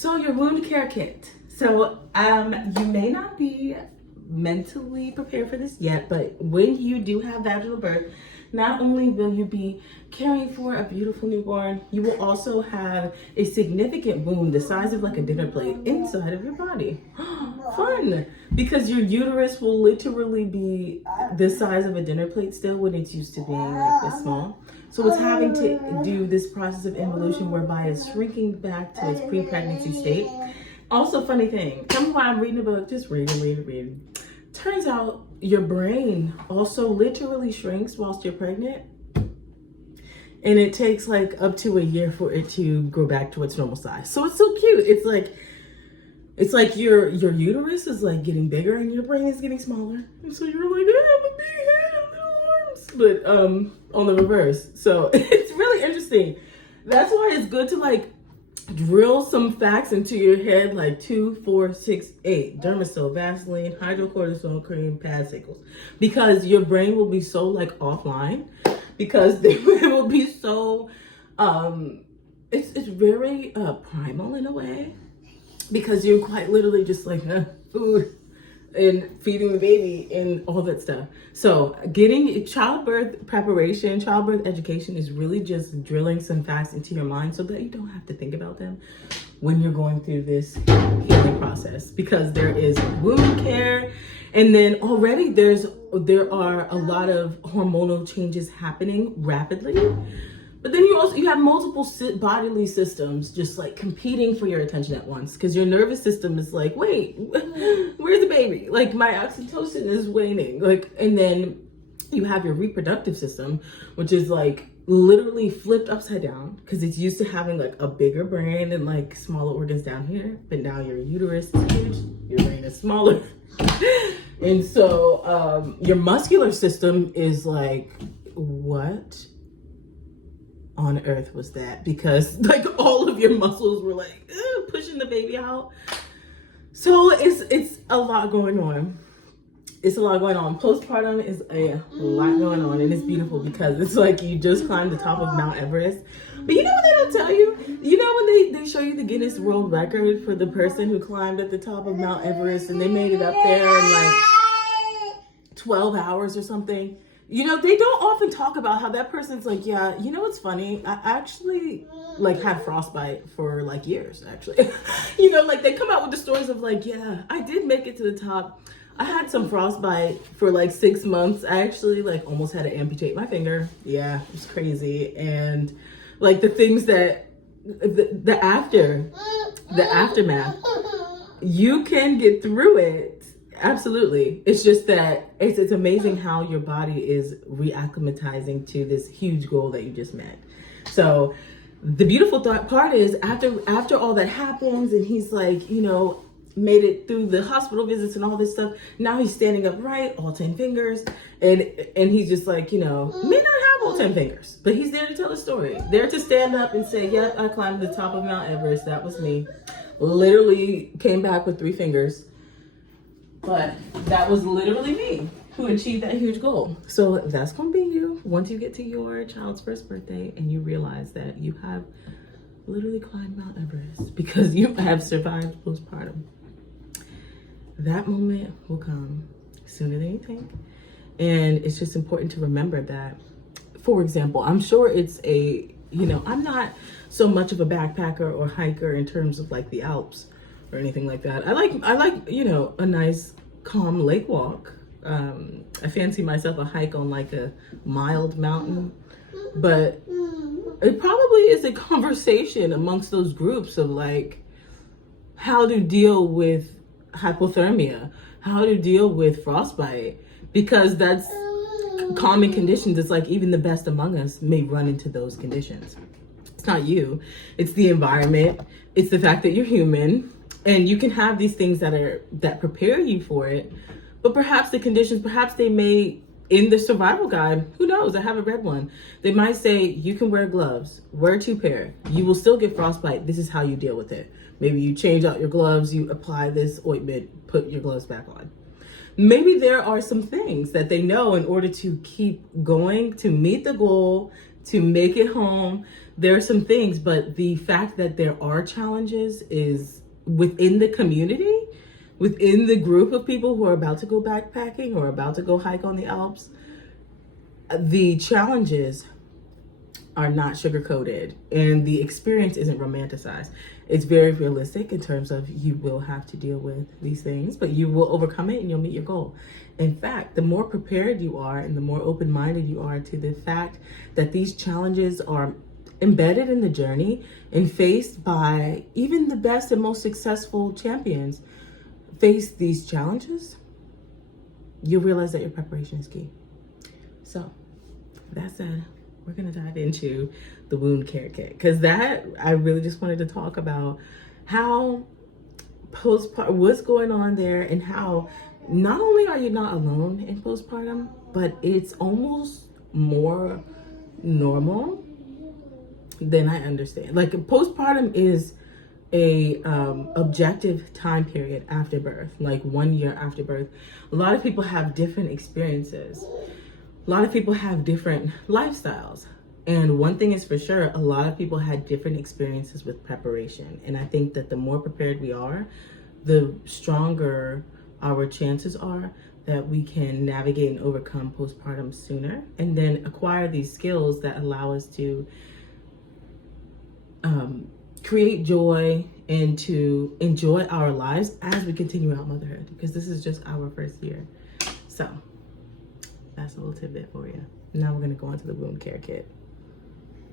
So your wound care kit. So you may not be mentally prepared for this yet, but when you do have vaginal birth, not only will you be caring for a beautiful newborn, you will also have a significant wound the size of like a dinner plate inside of your body. Fun! Because your uterus will literally be the size of a dinner plate still when it's used to being like this small. So it's having to do this process of involution whereby it's shrinking back to its pre-pregnancy state. Also, funny thing, tell me why I'm reading a book, just reading. Turns out your brain also literally shrinks whilst you're pregnant. And it takes like up to a year for it to grow back to its normal size. So it's so cute. It's like your uterus is like getting bigger and your brain is getting smaller. And so you're like, I have a big head and little arms. But on the reverse. So it's really interesting. That's why it's good to like drill some facts into your head like 2, 4, 6, 8. Dermasil, Vaseline, hydrocortisone cream, pad sickles. Because your brain will be so like offline. Because it will be so, it's very primal in a way. Because you're quite literally just like food and feeding the baby and all that stuff. So getting childbirth preparation, childbirth education is really just drilling some facts into your mind so that you don't have to think about them when you're going through this healing process. Because there is wound care, and then already there are a lot of hormonal changes happening rapidly. But then you have multiple bodily systems just like competing for your attention at once, because your nervous system is like, wait, where's the baby? Like my oxytocin is waning. Like, and then you have your reproductive system, which is like literally flipped upside down because it's used to having like a bigger brain and like smaller organs down here. But now your uterus is huge, your brain is smaller. And so your muscular system is like, what on earth was that? Because like all of your muscles were like pushing the baby out. So it's a lot going on. It's a lot going on. Postpartum is a lot going on, and it's beautiful because it's like you just climbed the top of Mount Everest. But you know what they don't tell you? You know when they show you the Guinness World Record for the person who climbed at the top of Mount Everest and they made it up there in like 12 hours or something? You know, they don't often talk about how that person's like, yeah, you know what's funny? I actually like had frostbite for like years, actually. You know, like they come out with the stories of like, yeah, I did make it to the top. I had some frostbite for like 6 months. I actually like almost had to amputate my finger. Yeah, it was crazy. And like the things that, the aftermath, you can get through it. Absolutely. It's just that it's amazing how your body is reacclimatizing to this huge goal that you just met. So the beautiful part is after all that happens and he's like, you know, made it through the hospital visits and all this stuff, now he's standing upright, all 10 fingers, and he's just like, you know, may not have all 10 fingers, but he's there to tell a story, there to stand up and say, yep, I climbed the top of Mount Everest, that was me. Literally came back with 3 fingers. But that was literally me who achieved that huge goal. So that's going to be you once you get to your child's first birthday and you realize that you have literally climbed Mount Everest because you have survived postpartum. That moment will come sooner than you think. And it's just important to remember that, for example, I'm sure it's I'm not so much of a backpacker or hiker in terms of like the Alps or anything like that. I like, you know, a nice calm lake walk. I fancy myself a hike on like a mild mountain, but it probably is a conversation amongst those groups of like how to deal with hypothermia, how to deal with frostbite, because that's common conditions. It's like even the best among us may run into those conditions. It's not you, it's the environment, it's the fact that you're human. And you can have these things that prepare you for it, but perhaps the conditions, perhaps they may, in the survival guide, who knows, I haven't read one, they might say you can wear gloves, wear 2 pair, you will still get frostbite, this is how you deal with it. Maybe you change out your gloves, you apply this ointment, put your gloves back on. Maybe there are some things that they know in order to keep going, to meet the goal, to make it home. There are some things, but the fact that there are challenges is within the community, within the group of people who are about to go backpacking or about to go hike on the Alps. The challenges are not sugar-coated and the experience isn't romanticized. It's very realistic in terms of you will have to deal with these things, but you will overcome it and you'll meet your goal. In fact, the more prepared you are and the more open-minded you are to the fact that these challenges are embedded in the journey and faced by even the best and most successful champions face these challenges, you'll realize that your preparation is key. So that said, we're gonna dive into the wound care kit, because that I really just wanted to talk about how postpartum, what's going on there, and how not only are you not alone in postpartum, but it's almost more normal than I understand. Like postpartum is a objective time period after birth, like 1 year after birth. A lot of people have different experiences. A lot of people have different lifestyles. And one thing is for sure, a lot of people had different experiences with preparation. And I think that the more prepared we are, the stronger our chances are that we can navigate and overcome postpartum sooner, and then acquire these skills that allow us to create joy and to enjoy our lives as we continue out motherhood, because this is just our first year. So that's a little tidbit for you. Now we're going to go on to the wound care kit.